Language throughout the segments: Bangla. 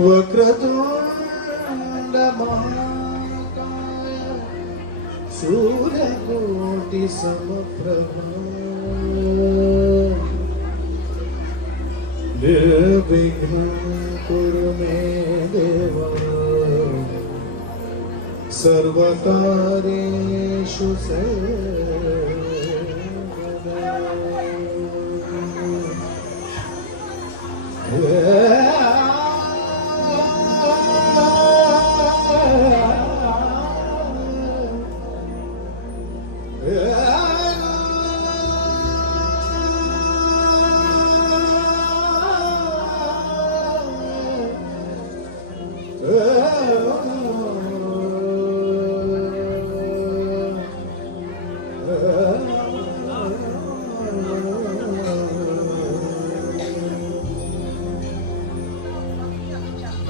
वक्रतुंड महाकाय सूर्यकोटि समप्रभा निर्विघ्नं कुरु मे देव सर्वकार्येषु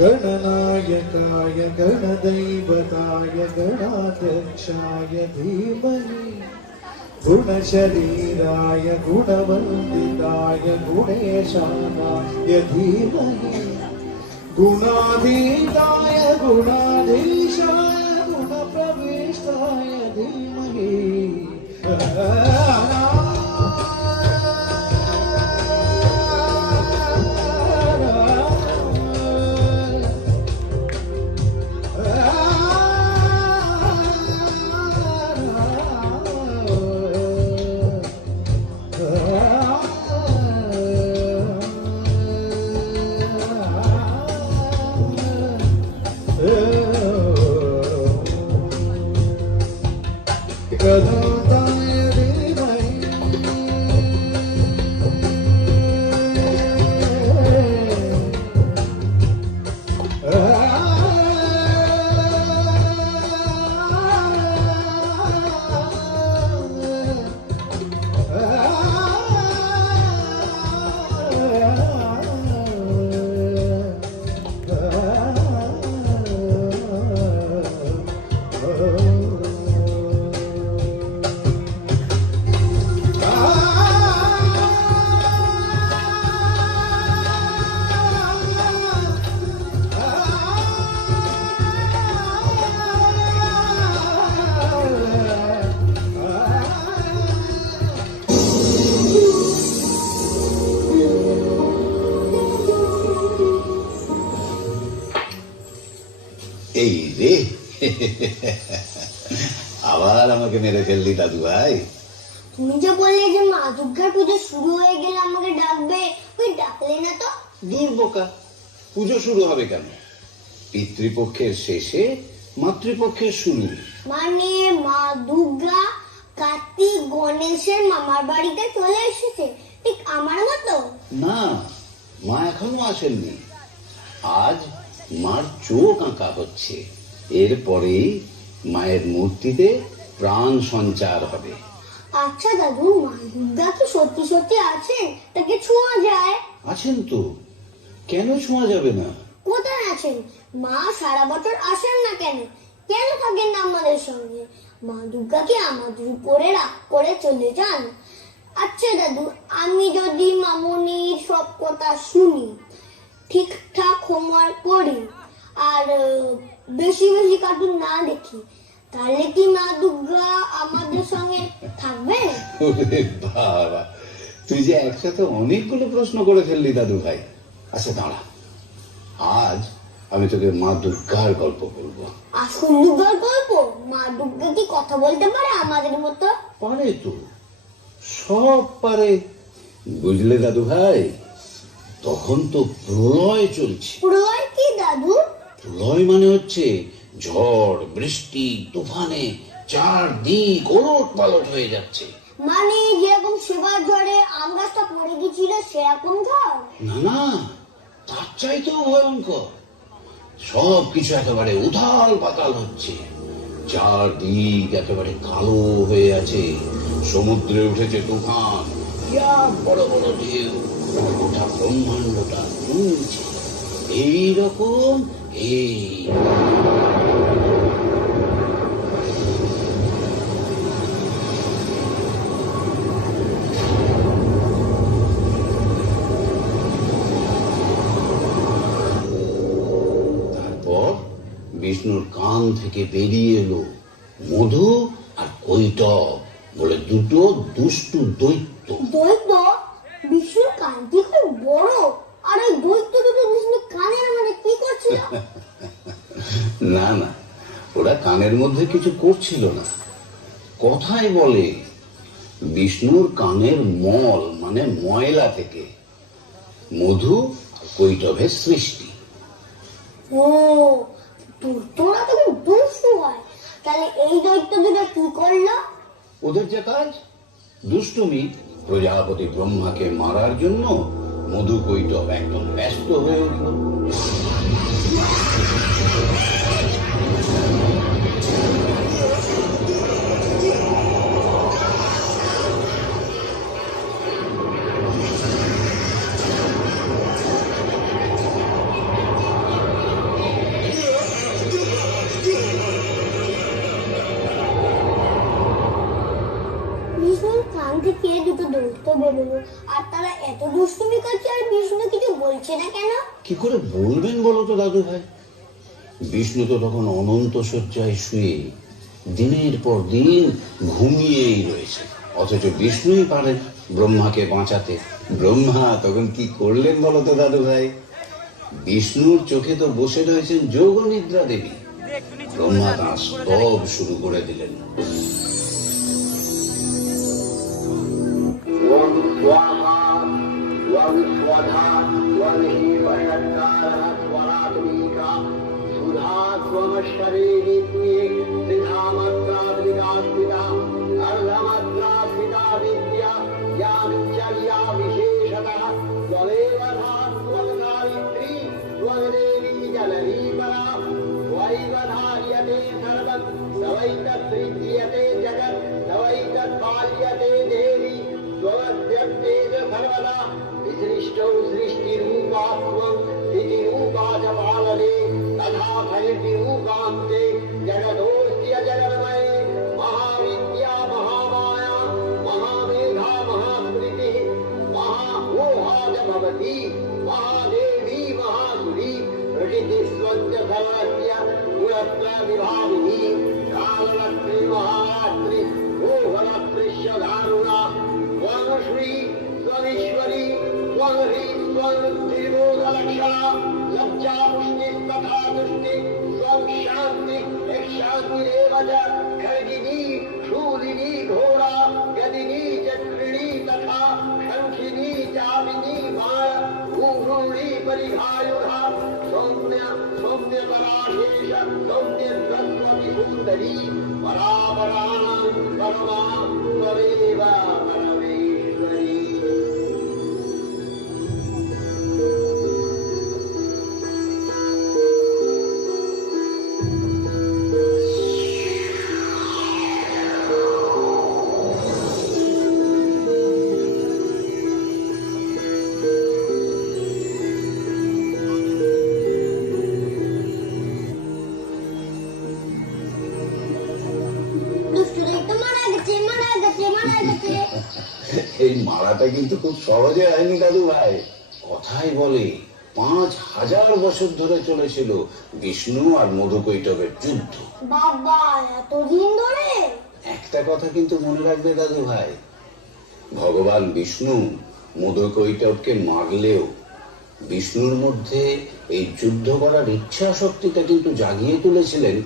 गणनायकाय गणदैवताय गणाध्यक्षाय धीमहि गुणशरीराय गुणवन्दिताय गुणेशानाय धीमहि गुणाधीताय गुणाधीशाय गुणप्रविष्टाय धीमहि এই রে, আবার আমাকে মেরে ফেললি দাদু ভাই। তুমি যে বললে যে মা দুর্গার পুজো শুরু হয়ে গেলে আমাকে ডাকবে, ওই ডাকলে না তো? দূর বোকা, পুজো শুরু হবে কেন? পিতৃপক্ষের শেষে মাতৃপক্ষের শুরু। মানে মা দুর্গা কার্তিক গণেশের মামার বাড়িতে চলে এসেছে, ঠিক আমার মতো? না, মা এখনো আসেননি। আজ মার চোখ আঁকা হচ্ছে, এরপরেই মায়ের মূর্তিতে প্রাণ সঞ্চার হবে। আচ্ছা দাদু, মা দুর্গা কি সত্যি সত্যি আছেন? তাকে ছোঁয়া যায়? আছেন তো, কেন ছোঁয়া যাবে না? কোথায় আছেন? মা সারা বছর আসেন না কেন? কেন থাকেন না আমাদের সঙ্গে? মা দুর্গা কি আমাদের উপরে রাগ করে চলে যান? আচ্ছা দাদু, আমি যদি মামুনির সব কথা শুনি, ঠিকঠাক হোমওয়ার্ক করি, আর বেশি বেশি কার্টুন না দেখি, তাহলে কি মা দুর্গা আমাদের সঙ্গে থাকবেন? ওরে বাবা, তুই যে একসাথে অনেকগুলো প্রশ্ন করে ফেললি দাদু ভাই। আচ্ছা দাঁড়া, আজ আমি তোকে মা দুর্গার গল্প বলবো। আসল দুর্গার গল্প? মা দুর্গা কি কথা বলতে পারে আমাদের মতো? পারে তো, সব পারে। বুঝলে দাদু ভাই, তখন তো প্রলয় চলছে। প্রলয় কি দাদু? প্রলয় মানে হচ্ছে ঝড় বৃষ্টি তুফানে চারদিক ওলট পালট হয়ে যাচ্ছে। মানে যেরকম সেবার ঝড়ে আম গাছটা পড়ে গেছিল সেরকম ঝড়? না না, তার চাইতেও ভয়ঙ্কর। সব কিছু একেবারে উথাল পাতাল হচ্ছে, চারদিক একেবারে কালো হয়ে আছে, সমুদ্রে উঠেছে তুফান, বিরাট বড় বড় ঢেউ, গোটা ব্রহ্মাণ্ডটা দুলছে এইরকম। এই তারপর বিষ্ণুর কান থেকে বেরিয়ে এলো মধু আর কৈটব বলে দুটো দুষ্টু দৈত্য। দৈত্য? বিষ্ণুর কানটি খুব বড়, আর ওই দৈত্য দুটো বিষ্ণুর কানের মানে কি করছিল? না না, ওরা কানের মধ্যে কিছু করছিল না। কথায় বলে বিষ্ণুর কানের মল মানে ময়লা থেকে মধু আর কৈটবের সৃষ্টি। ও, দৈত্যরা তো খুব দুষ্টু হয়। তাহলে এই দৈত্য দুটো কি করলো? ওদের যে কাজ দুষ্টুমি, প্রজাপতি ব্রহ্মাকে মারার জন্য মধু কৈটব একদম ব্যস্ত হয়ে উঠল। বিষ্ণুর কান থেকে দুটো দৈত্য বেরোলো, আর তারা এত দুষ্টুমি করছে আর বিষ্ণু কিছু বলছে না কেন? কি করে বলবেন বলো তো দাদু ভাই? বিষ্ণু তো তখন অনন্ত শয্যায় শুয়ে দিনের পর দিন ঘুমিয়েই রয়েছে, অথচ বিষ্ণুই পারেন ব্রহ্মাকে বাঁচাতে। ব্রহ্মা তখন কি করলেন বলো তো দাদু ভাই? বিষ্ণুর চোখে তো বসে রয়েছেন যোগ নিদ্রা দেবী। ব্রহ্মা তাঁর স্তব শুরু করে দিলেন। लज्जा पुष्टि तथा दृष्टि स्वं खड्गिनी शूलिनी घोरा गदिनी चक्रिणी तथा शंखिनी चापिनी माया घूघूणी परिघायुधा सौम्य सौम्यतराशेष सौम्य सरस्वती सुंदरी परापराणां परमा त्वमेव परमेश्वरी। দুষ্টুদের তো মারা গেছে মারা গেছে মারা গেছে। এই মারাটা কিন্তু খুব সহজে হয়নি দাদু ভাই। কথাই বলে 5000 বছর ধরে চলেছিল বিষ্ণু আর মধুকৈটবের যুদ্ধ। বাবা এতদিন ধরে? একটা কথা কিন্তু মনে রাখবে দাদু ভাই, ভগবান বিষ্ণু মধুকৈটবকে মারলেও বিষ্ণুর মধ্যে এই যুদ্ধ করার ইচ্ছা শক্তিটা কিন্তু জাগিয়ে তুলেছিলেন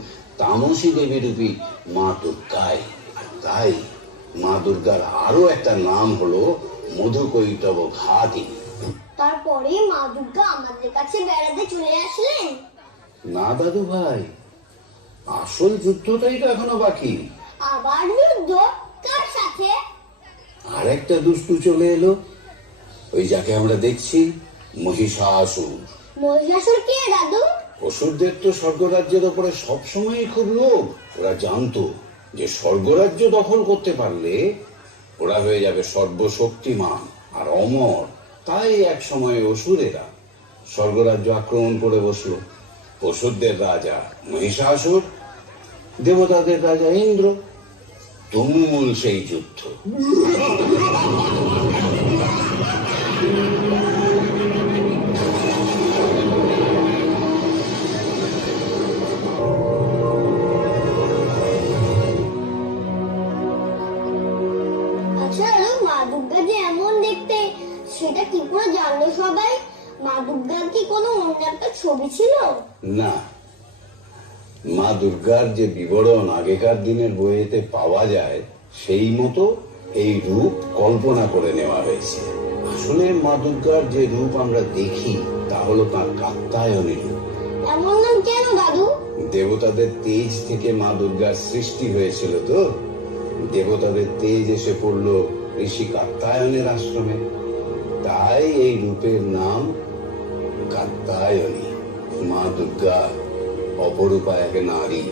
তামসী দেবী রূপী মা দুর্গায়। আর তাই মা দুর্গার আরো একটা নাম হলো মধুকৈটব ঘাতিনী। তারপরে মা দুর্গা আমাদের কাছে বেড়াতে চলে আসলেন? না দাদু ভাই, আসল যুদ্ধটাই তো এখনো বাকি। আবার যুদ্ধ? কার সাথে? আর একটা দুষ্টু চলে এলো, ওই যাকে আমরা দেখছি, মহিষাসুর। মহিষাসুর কে দাদু? অসুরদের তো স্বর্গরাজ্যের ওপরে সবসময়ই খুব লোভ। ওরা জানতো যে স্বর্গরাজ্য দখল করতে পারলে ওরা হয়ে যাবে সর্বশক্তিমান আর অমর। তাই এক সময় অসুরেরা স্বর্গরাজ্য আক্রমণ করে বসলো। অসুরদের রাজা মহিষাসুর, দেবতাদের রাজা ইন্দ্র। তুমুল সেই যুদ্ধ। আচ্ছা দাদু, মা দুর্গা যে এমন দেখতে সেটা কি করে জানলো সবাই? মা দুর্গার কি কোনো অন্য একটা ছবি ছিল? না, মা দুর্গার যে বিবরণ আগেকার দিনের বইয়েতে পাওয়া যায় সেই মতো এই রূপ কল্পনা করে নেওয়া হয়েছে। আসলে মা দুর্গার যে রূপ আমরা দেখি তা হলো তাঁর কাত্যায়নী রূপ। এমন নাম কেন দাদু? দেবতাদের তেজ থেকে মা দুর্গার সৃষ্টি হয়েছিল তো। দেবতাদের তেজ এসে পড়লো ঋষি কাত্যায়নের আশ্রমে, তাই এই রূপের নাম কাত্যায়নী। মা দুর্গা অপরূপা এক নারী।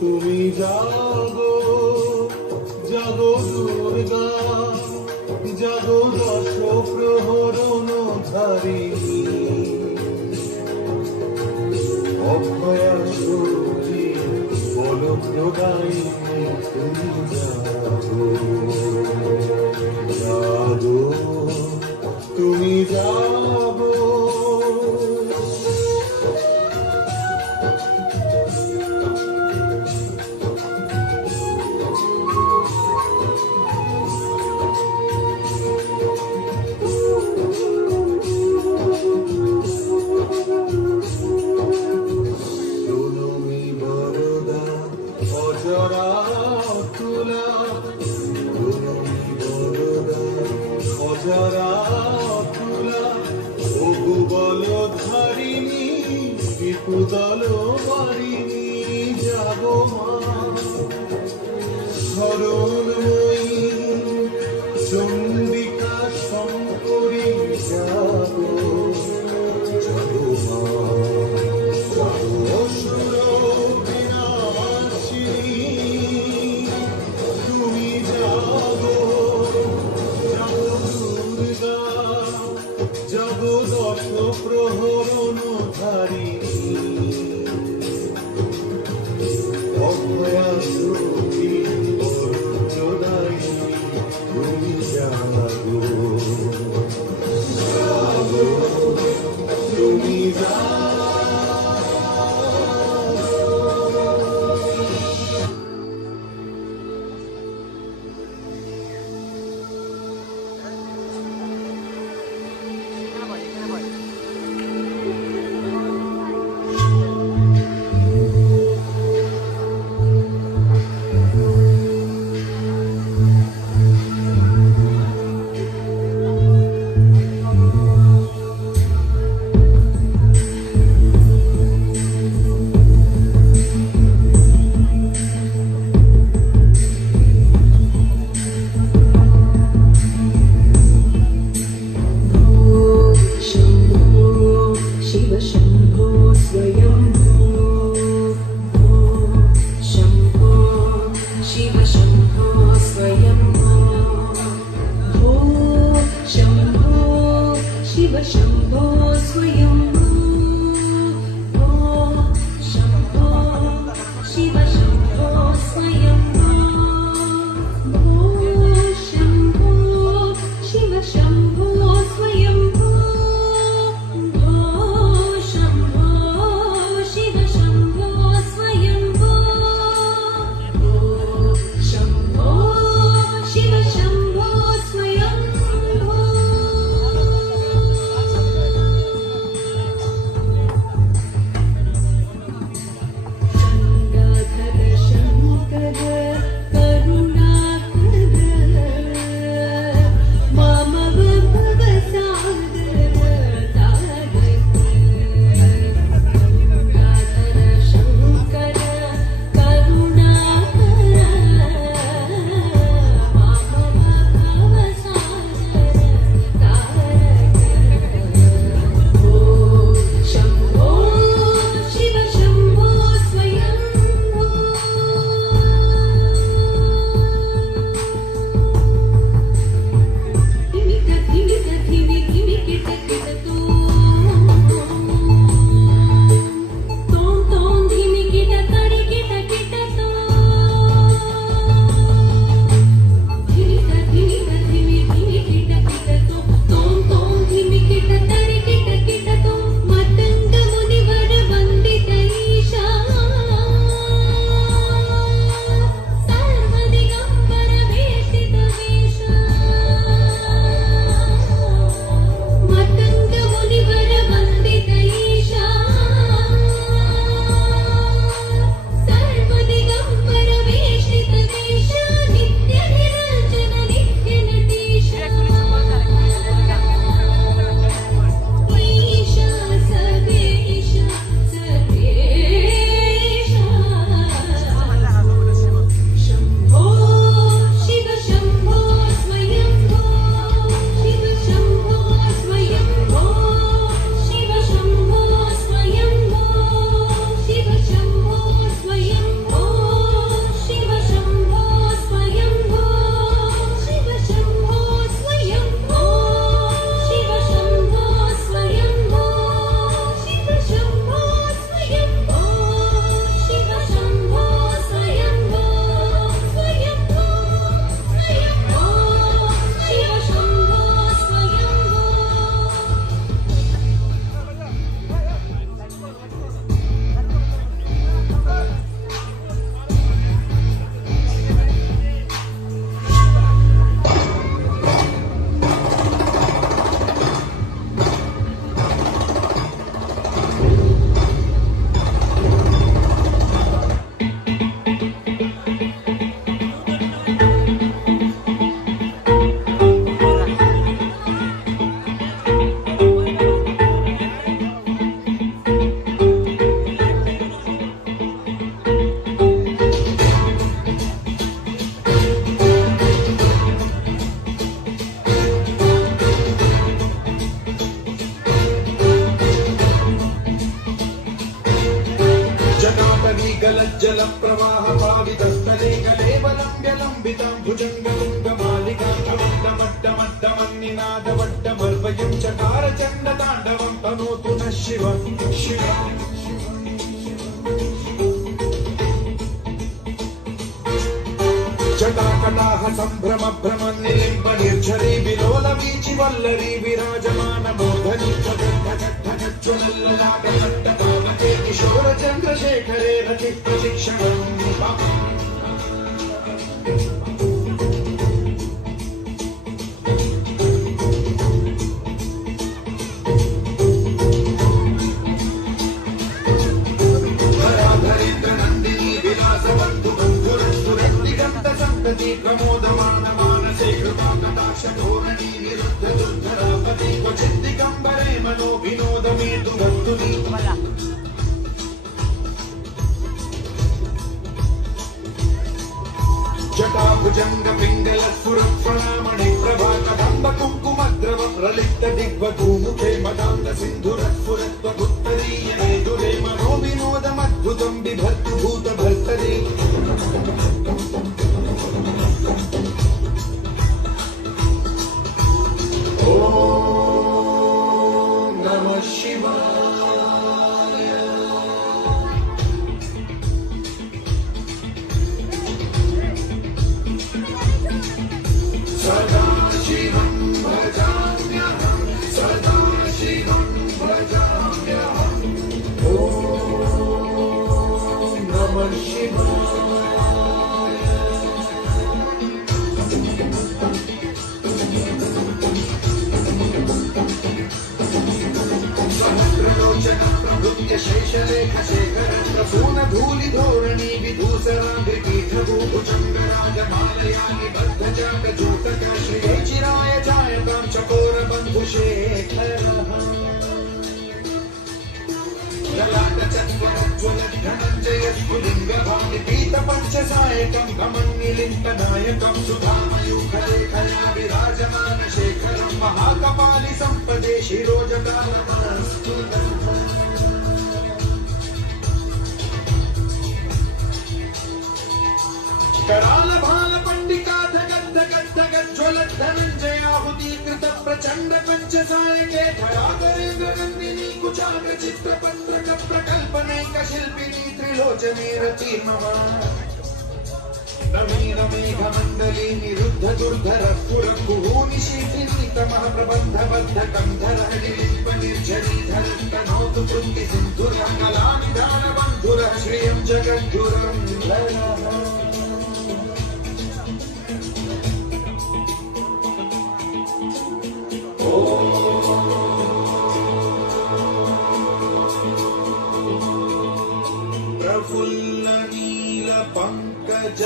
তুমি জাগো জাগো দুর্গা, জাগো দশ প্রহরণ ধারিণী, অভয়া সূর্যি বল প্রদায়িনী, তুমি জাগো জাগো তুমি জাগো। দল বারিণী জাগো মা, স্মরণময়ী চণ্ডিকা শঙ্করী জাগো জাগো মা, জাগো অসুর বিনাশিনী, তুমি জাগো वीकलज्जल प्रवाह पावितस्थले कलेवलम्ब्यलम्बितां भुजङ्गलिङ्गमालिकामट्टमट्टमट्टमन्निनादवट्टमर्वयं चकार चण्डताण्डवं तनोतु नः शिवं शिवम् जटाकटाह सम्भ्रम भ्रम निलिम्ब निर्झरी विलोल वीचि वल्लरी विराजमान मोधनी ज्वलल्ललाटमट्टपावके किशोर चन्द्रशेखरे रति प्रशिक्षणम् प्रमोदमान मानसे कृपा कटाक्ष धोरणी निरुद्ध दुर्धरापति क्वचित् दिगम्बरे मनो विनोद मे तु वस्तुनि जटा भुजंग पिंगल स्फुरत्फणामणि प्रभा कदम्ब कुङ्कुमद्रव प्रलिप्त दिग्वधूमुखे मदान्त सिन्धुरस्फुरत्वगुत्तरीय मेदुरे मनो विनोदमद्भुतं बिभर्तु भूतभर्तरि शेषलेख शेखर प्रसून धूलि धोरणी विधूसराङ्गीठभूभुजङ्गराजमालयानि बद्धजातजूतक श्रिये चिराय जायतां चकोर बन्धुशेखरः ललाटचत्वरज्ज्वलद्धनञ्जय स्फुलिङ्गभानि पीतपञ्चसायकं गमन्निलिम्पनायकं सुधामयूखलेखया विराजमान शेखरं महाकपालि सम्पदे शिरोजकालमस्तु कराल भाल पंडिका धगत धगत धगत ज्वलत धनंजयाहुतीकृत प्रचंड पंचसायके धराधरेन्द्र नंदिनी कुचाग्र चित्रपत्रक प्रकल्पनैक शिल्पिनी त्रिलोचने रतिर्ममा नवीन मेघमण्डली निरुद्ध दुर्धर स्फुर कुहूनि शीतिनी तमः प्रबन्ध बद्ध कंधर निलिम्प निर्झरी धरस्तनोतु कृन्ति सिन्धुरं कलानिधान बन्धुर श्रियं जगद्गुरं प्रफुल्ल नील पंकज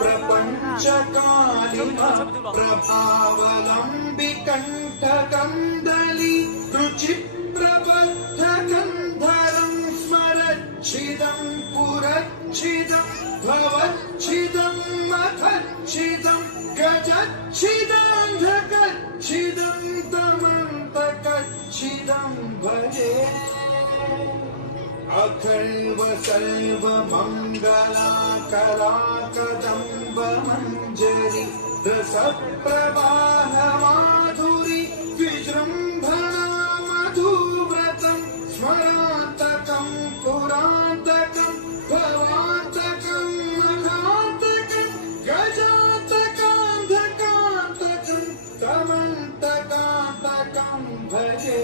प्रपंचकालिका प्रभावलंबि कंठ कंदली रुचि प्रबद्ध गंधरं स्मरच्छिदं पुरच्छिदं भवच्छिदं मखच्छिदं गजच्छिदं तमन्तकच्छिदं भजे अखल्व सर्व मंगला कला कदम्ब मंजरी रस प्रवाह माधुरी विजृंभणा मधुव्रतं स्मरान्तकं पुरान्तकं भवान्तकं मघान्तकं गजान्तकान्धकान्तकं तमन्तकान्तकं भजे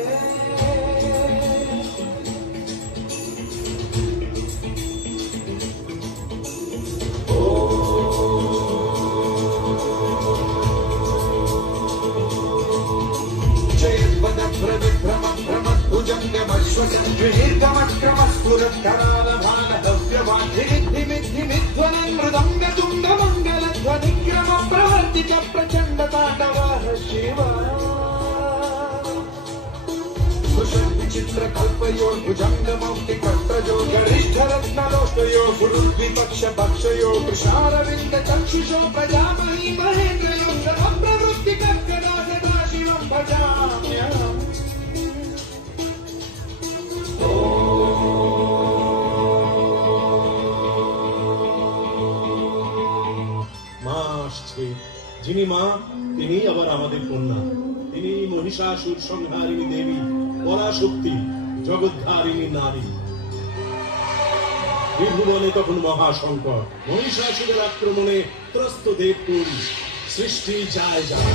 दीर्घमक्रमस्फुरत्करालभालदव्यवाधिमिद्धिमिद्धिमिध्वनि मृदङ्गतुण्डमङ्गलध्वनिक्रम प्रवर्तित प्रचण्ड ताण्डवः शिव सुषद्विचित्र कल्पयो भुजङ्गमौक्तिकर्तयो गरिष्ठरत्नलोष्टयो गुरुद्विपक्ष पक्षयो कृशारविन्द चक्षुषो प्रजामहि महेन्द्रयो प्रवृत्तिकर्कदा सदा शिवं भजाम्यहम् যিনি মা তিনি আবার আমাদের কন্যা, তিনি মহিষাসুর সংহারিণী দেবী, পরাশক্তি, জগদ্ধারিণী নারী। ত্রিভুবনে তখন মহাসংকট, মহিষাসুরের আক্রমণে ত্রস্ত দেবপুর, সৃষ্টি যায় যায়।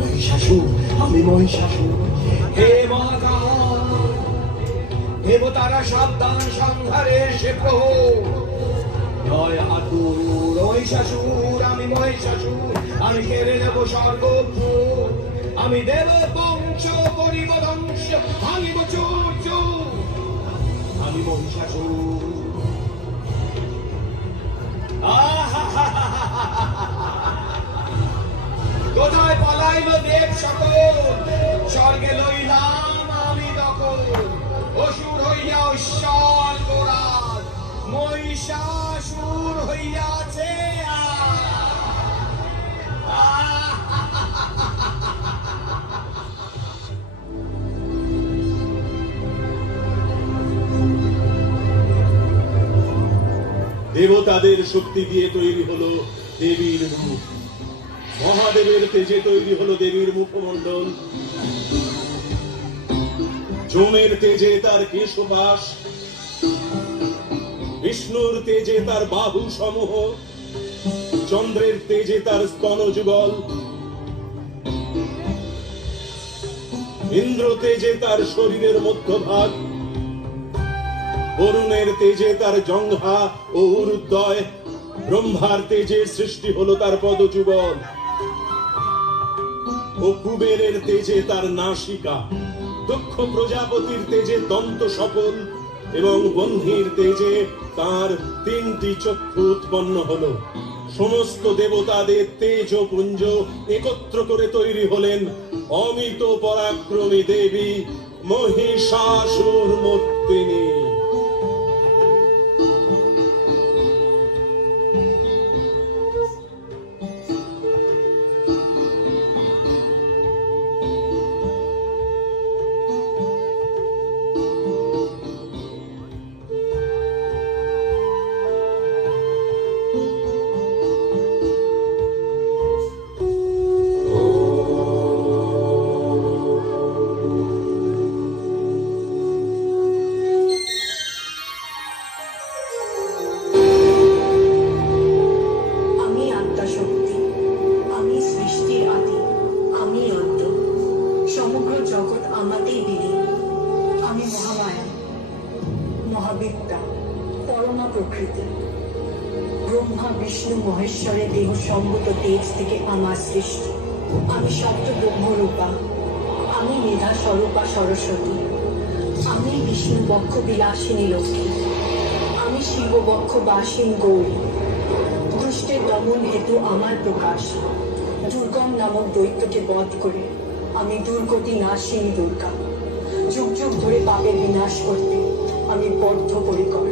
মহিষাসুর, আমি মহিষাসুর। হে মাতা, দেবতারা সাবধান, সংহারে সে প্রহর। জয় হাতুর মহিষাসুর, আমি মহিষাসুর, আমি কেড়ে নেব সর্বত্র। আমি দেব বংশ করিব ধ্বংস, ভাঙিব চূর্য। আমি মহিষাসুর। কোথায় পলাইল দেব সকল, স্বর্গে লইলাম আমি দখল। অসুর হইয়া উৎসল গোরাজ, মহিষাসুর হইয়াছে দেবতাদের শক্তি দিয়ে তৈরি হলো দেবীর রূপ, মহাদেবের তেজে তৈরি হলো দেবীর মুখমণ্ডল, যমের তেজে তার কেশপাশ, বিষ্ণুর তেজে তার বাহু সমূহ, চন্দ্রের তেজে তার স্তন যুগল, ইন্দ্র তেজে তার শরীরের মধ্যভাগ, বরুণের তেজে তার জঙ্ঘা ও উরুদ্বয়, ব্রহ্মার তেজে সৃষ্টি হলো তার পদযুগল, ও কুবেরের তেজে তার নাসিকা, দক্ষ প্রজাপতির তেজে দন্ত সফল, এবং বহ্নির তেজে তার 3টি চক্ষু উৎপন্ন হলো। সমস্ত দেবতাদের তেজ ও পুঞ্জ একত্র করে তৈরি হলেন অমিত পরাক্রমী দেবী মহিষাসুর মর্দিনী। মহাবিদ্যা, পরমা প্রকৃতি, ব্রহ্মা বিষ্ণু মহেশ্বরের দেহ সম্ভূত তেজ থেকে আমার সৃষ্টি। আমি সপ্ত ব্রহ্মরূপা, আমি মেধা স্বরূপা সরস্বতী, আমি বিষ্ণু বক্ষ বিলাসিনী লক্ষ্মী, আমি শিব বক্ষ বাসিন গৌরী। দুষ্টের দমন হেতু আমার প্রকাশ, দুর্গম নামক দৈত্যকে বধ করে আমি দুর্গতি নাশিনী দুর্গা। যুগ যুগ ধরে পাপের বিনাশ করতে আমি বদ্ধপরিকর।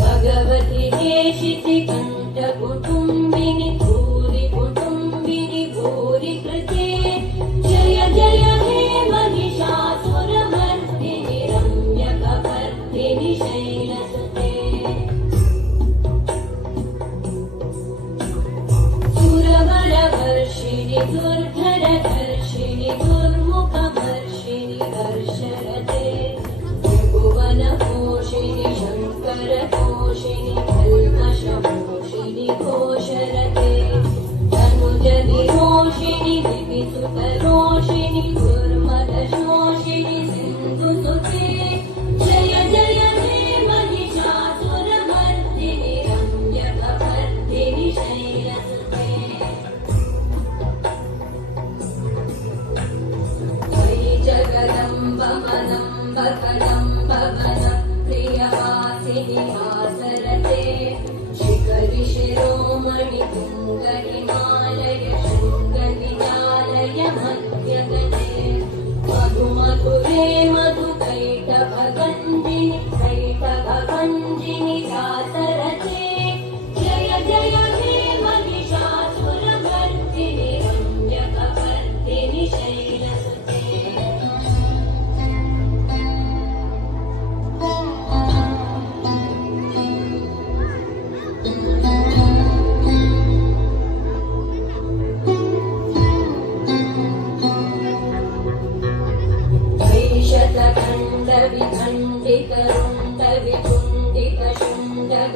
भगवती केशिति कण्ठ कुटुम्बिनि भूरि कुटुम्बिनि भूरि कृते जय जय हे महिषासुरमर्दिनि रम्यकपर्दिनि शैलसुते सुरवरवर्षिणि दुर्धरधर्षिणि दुर्मुखवर्षिणि हर्षरते विरोषिणि विपिसुतरोषिणि दुर्मदशोषिणि सिन्धुसुते जय जय हे महिषासुरमर्दिनि रम्यकपर्दिनि शैलसुते त्वयि जगदम्बमनम्बकदम्बवन प्रियवासिनि आसरते शिखरि शिरोमणि तुङ्गहिमालय शृङ्गनिजालय मध्यगते मधुमधुरे मधुकैटभगञ्जिनि दासरते जय जय हे महिषासुरमर्दिनि रम्यकपर्दिनि शैलसुते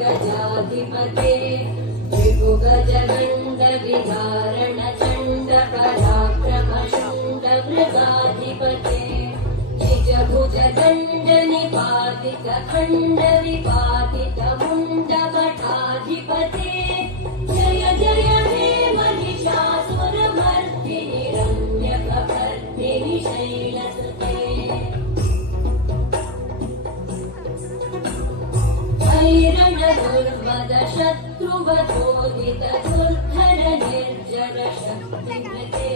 विखण्डितरुण्डविखण्डितशुण्डगजाधिपते विभुगजगण्डविधारणचण्ड पराक्रमशुण्डमृगाधिपते निजभुजदण्डनिपातितखण्डविपातितमुण्डमठाधिपते जय जय हे महिषासुरमर्दिनि रम्यकपर्दिनि शैलसुते ऐरण दुर्मद शत्रुवधोदित दुर्धर निर्जर शक्तिमते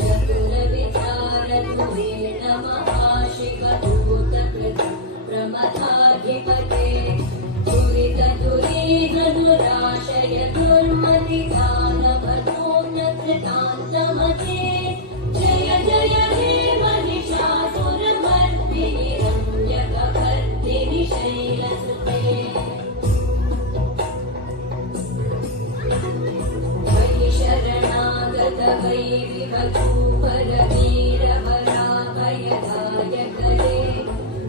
चतुर विचार धुरेण महाशिवदूत प्रमथाधिपते दुरित दुरीह दुराशय दुर्मति दानव कृतान्तमते जय जय हे महिषासुरमर्दिनि रम्यकपर्दिनि शैलसुते त्वयि शरणागत वैरिवधूवर वीरवराभयदायकरे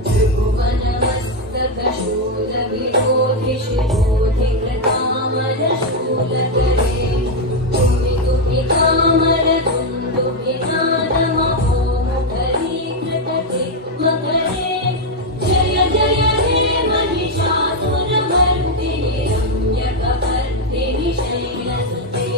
त्रिभुवनमस्तकशूलविरोधि शिरोधि कृतामरशूलकरे तुमितुमितामर कुन्दुभिनादमहोमुखरीकृतकृत्मकरे जय जय हे महिषासुरमर्दिनि रम्यकपर्दिनि शैलसुते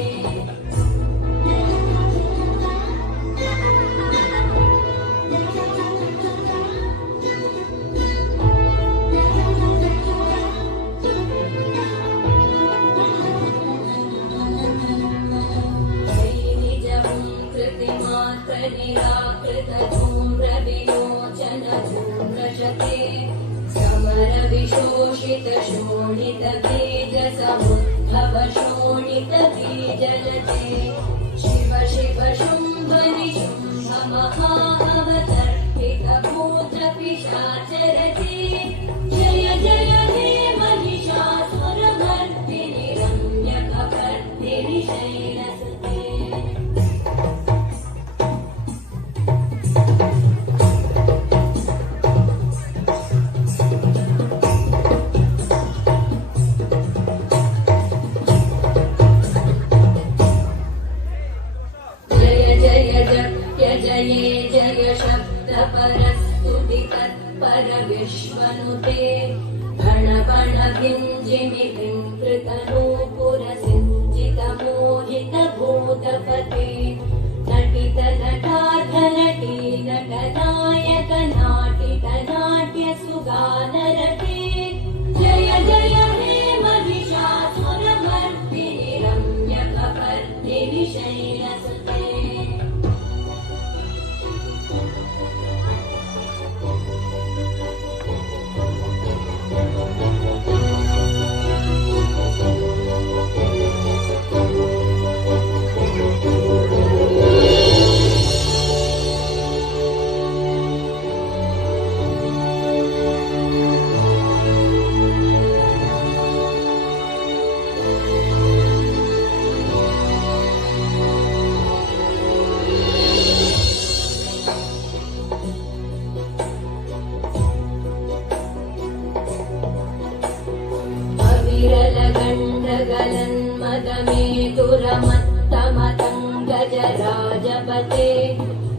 निराकृत धूम्रविलोचन धूम्रशते समर विशोषित शोणित बीज समुद्भव शोणित बीजलते शिव शिव शुम्भ निशुम्भ महाअवतर्पित भूत पिशाचरते जय जय हे महिषासुरमर्दिनि रम्यकपर्दिनि शैलसुते जये जय शब्द परस्तुति तत्पर विश्वनुते गण गण भिञ्जिनि कृतनूपुर सिञ्जित मोहित भूतपते नटित नटार्थ नटी नटनायक नाटित नाट्य सुगानरते जय जय हे महिषासुरमर्दिनि रम्यकपर्दिनि शैलसुते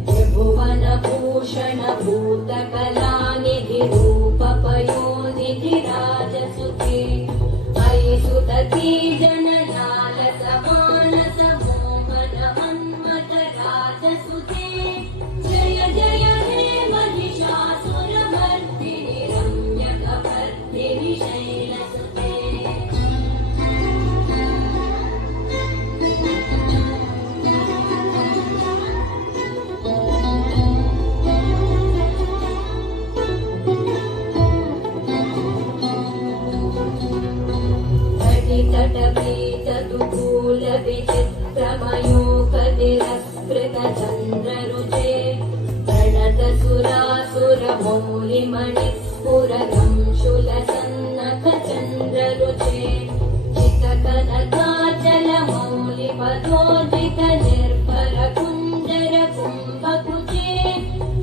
त्रिभुवनभूषण भूतकलानिधि रूप पयोनिधि राजसुते अयि सुदती जनलालस मानस मोहन मन्मथ राजसुते जय जय हे महिषासुरमर्दिनि रम्यकपर्दिनि शैलसुते तटपीतदुकूल विचित्रमयूखतिरस्कृत चन्द्ररुचे प्रणत सुरासुरमौलिमणिस्फुरगं शूलसन्नख चन्द्ररुचे चितकनकाचलमौलिपदोदित निर्भर कुञ्जर कुम्भकुचे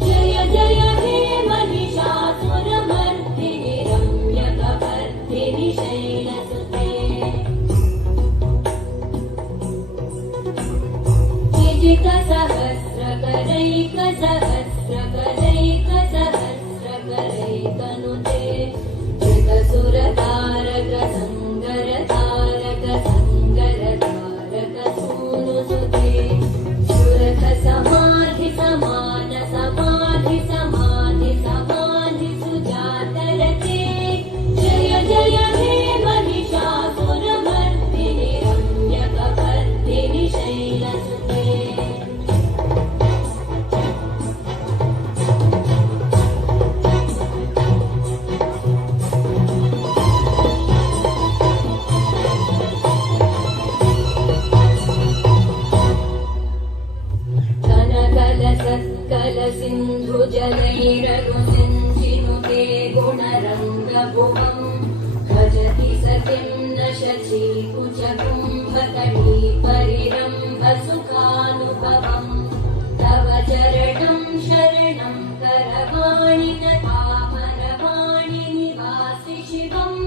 जय जय हे महिषासुरमर्दिनि रम्यकपर्दिनि शैलसुते सहस्रकरैकसहस्रकरैकनुते धृतसुरतारक सङ्गर तारक सङ्गर तारक सूनुसुते सुरथ समाधि समान समाधि समाधि समाधि सुजातरते जय जय हे महिषासुरमर्दिनि रम्यकपर्दिनि शैलसुते कलसिन्धुजलैरनुसिञ्चिनुते गुणरङ्गभुवम् भजति सखिं न शचीकुचकुम्भकटी परिरम्भसुखानुभवम् तव चरणं शरणं करवाणि तथामरवाणि निवासि शिवम्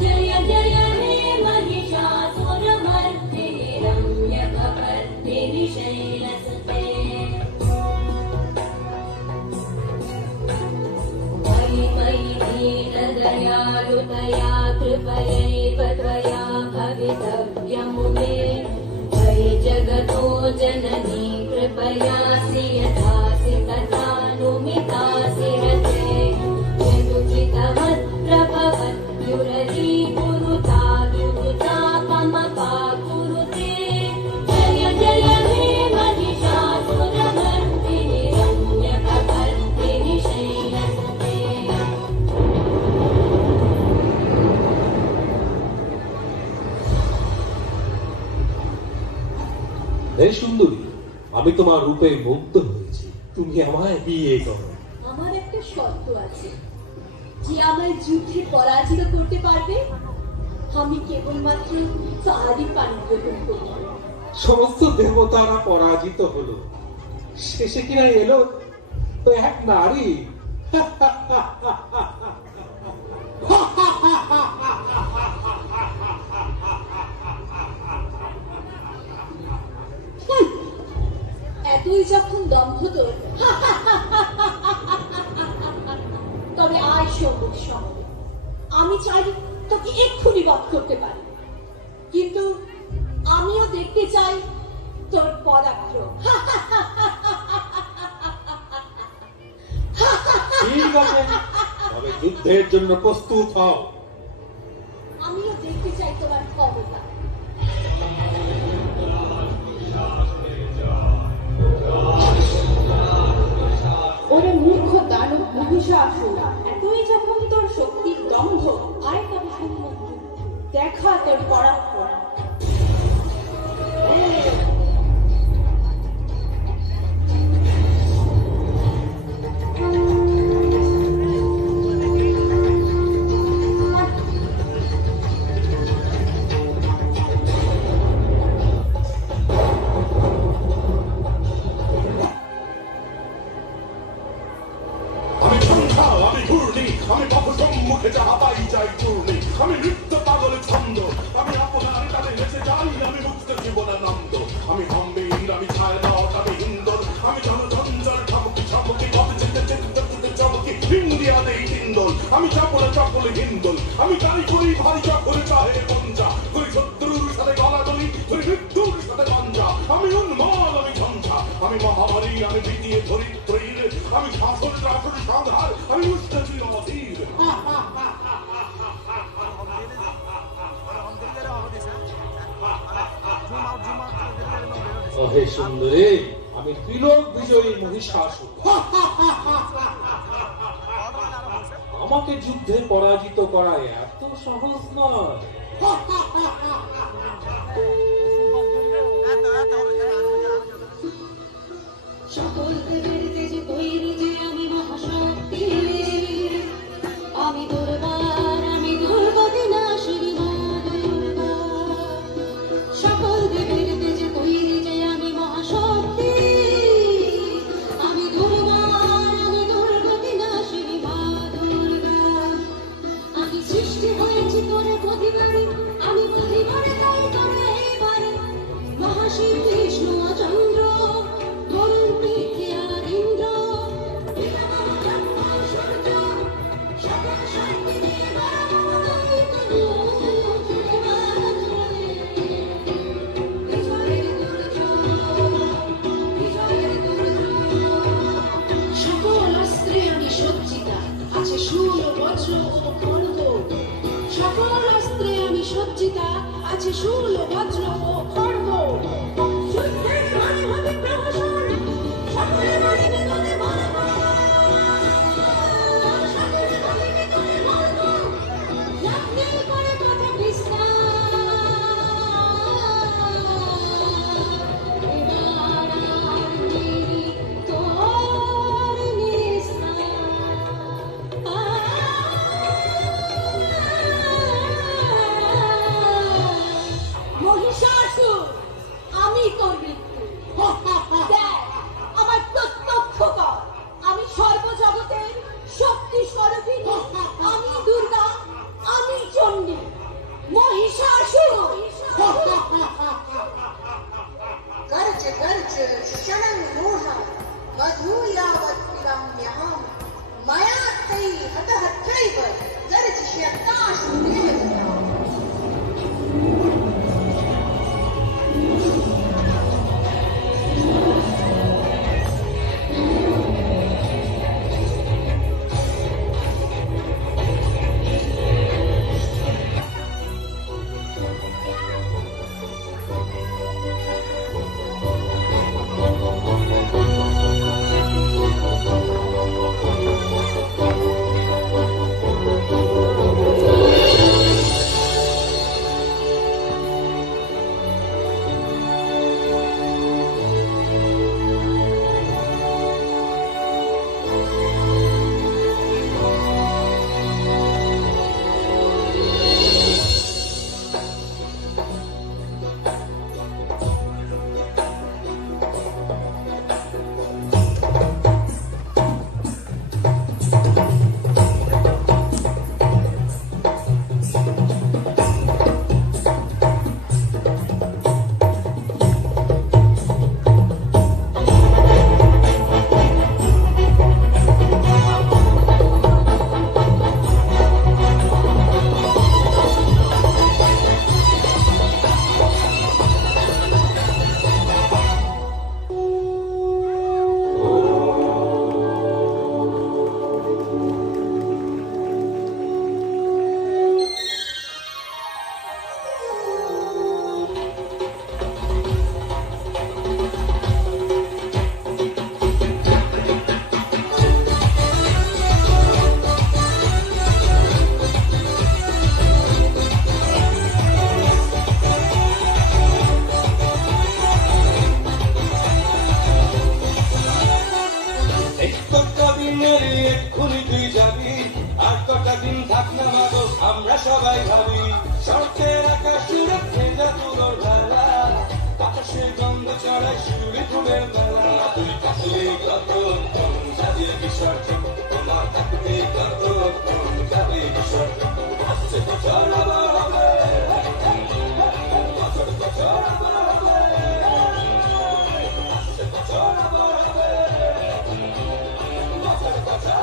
जय जय हे महिषासुरमर्दिनि रम्यकपर्दिनि शैलसुते मयि दीनदयालुतया कृपयैव त्वया भवितव्यमुमे मयि जगतो जननी कृपयासि यथासि तथानुमितासि रते यदुचितमत्प्रभवत्युरजी कुरुता दुरुतापमपा कुरुते जय जय हे महिषासुरमर्दिनि रम्यकपर्दिनि शैलसुते হে সুন্দরী, আমি তোমার রূপে মুগ্ধ হয়েছি, তুমি আমায় বিয়ে করো। আমার একটা শর্ত আছে, যে আমায় যুদ্ধে পরাজিত করতে পারবে আমি কেবলমাত্র তারই পানি গ্রহণ করব। সমস্ত দেবতারা পরাজিত হলো, শেষে কিনা এলো তো এক নারী। এতই যখন দম্ভ তোর, তবে আয় সম্মুখ সমরে। আমি চাই তোকে এক্ষুনি বধ করতে পারি, কিন্তু আমিও দেখতে চাই তোর পরাক্রম। ঠিক আছে, তবে যুদ্ধের জন্য প্রস্তুত হও। আমিও দেখতে চাই তোমার ক্ষমতা। ওরে মূর্খ দানব মহিষাসুর, এতই যখন তোর শক্তির দম্ভ, আয় তবে সম্মুখ দেখা তোর পরাক্রম। আমি চাপলে চাপলে হিন্দল, আমি তাই করি ভাই চাপলে চাহে পঞ্জা, করি শত্রুর সাথে গলাগলি, করি মৃত্যুর সাথে পাঞ্জা, আমি উন্মাদ, আমি ঝঞ্ঝা, আমি মহামারী, আমি বিদিয়ে ধরিত্রীর, আমি শাসন রাসন সংহার, আমি উষ্ণচির অধীর। হে সুন্দরী, আমি ত্রিলোক বিজয়ী মহিষাসুর। আমাকে যুদ্ধে পরাজিত করা এত সহজ নয়। সকল দেবের তেজে তৈরি যে আমি মহাশক্তি, আমি দুর্বার, আমি দুর্গতি নাশিনী মা দুর্গা। সকল দেবের তেজে তৈরি যে আমি মহাশক্তি, আমি দুর্বার, আমি দুর্গতি নাশিনী মা দুর্গা। আমি সৃষ্টি হয়েছি তোরে প্রতিবারে, আমি প্রতিবারে তাই তোরে এইবারে, মহাশিব বিষ্ণু চন্দ্র, তরুণ পিঠে আর ইন্দ্র, পিতামহ ব্রহ্ম সূর্য, সকল শক্তি দিয়ে গর্বময় তনু, বিজয়ের দুর্জয়, বিজয়ের দুর্জয়। সকল অস্ত্রে আমি সজ্জিতা, আছে শূল বজ্র ও খড়গ। সকল অস্ত্রে আমি সজ্জিতা, আছে শূল বজ্র ও খড়গ। যুদ্ধের ঘরে হবে প্রহসন, সকলে মারিবে তোতে মরব, সকলে মারিবে তোতে মরব। যজ্ঞে করে কথা বিস্তার, এবার আমি তোর নিস্তার। মহিষাসুর, আমি তোর মৃত্যু। দেখ, আমার প্রত্যক্ষ কর, আমি সর্বজগতের শক্তি স্বরূপিণী, আমি দুর্গা, আমি চণ্ডী। মহিষাসুর, गर्ज गर्ज शरणं मोहं मधुयावत् पिबम्यहं मया तै हतः चैव गर्जयताशुरेव। সবাই ভাবি শর্তের আকাশ সুরক্ষে জাদুর ধারা, বাতাসে গন্ধ চড়ায় শিউলি ফুলের মেলা। তুই থাকলে কত যাবে বিসর্জন, তোমার থাকলে কত যাবে বিসর্জন। আসছে বছর আবার হবে, বছর বছর আবার হবে, আসছে বছর আবার হবে, বছর বছর।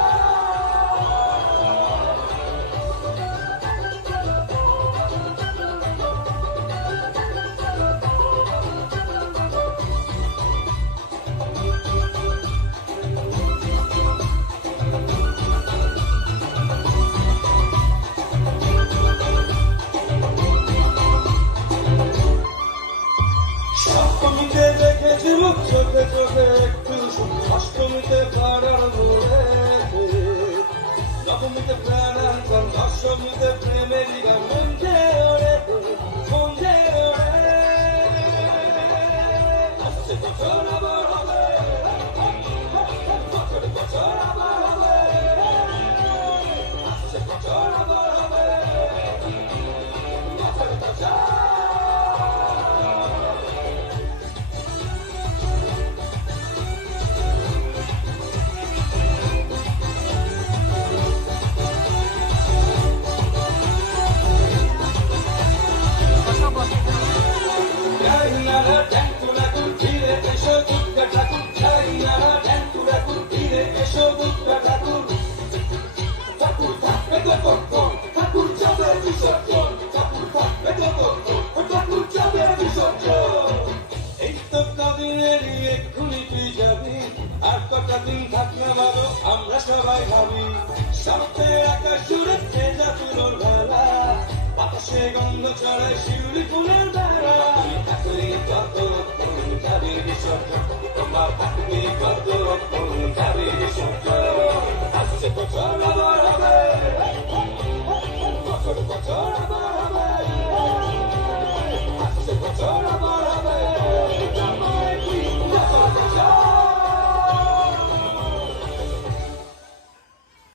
এসো দুর্গা ঠাকুর, ঠাকুর থাকবে তো কখন, ঠাকুর যাবে বিসর্জন, ঠাকুর থাকবে তো কখন, ঠাকুর যাবে বিসর্জন। এই তো কদিনেরই এক্ষুনি তুই যাবি, আর কটা দিন থাকলে ভালো আমরা সবাই ভাবি। সাথে আকাশ জুড়ে ভেজা তুলোর ভেলা, বাতাসে গন্ধ ছড়ায় শিউলি ফুলের বেড়া। তুই থাকলে কতক্ষণ যাবে বিসর্জন, তোমার থাকবে কতক্ষণ যাবে বিসর্জন। আসছে বছর আবার হবে, বছর বছর আবার হবে, আসছে বছর আবার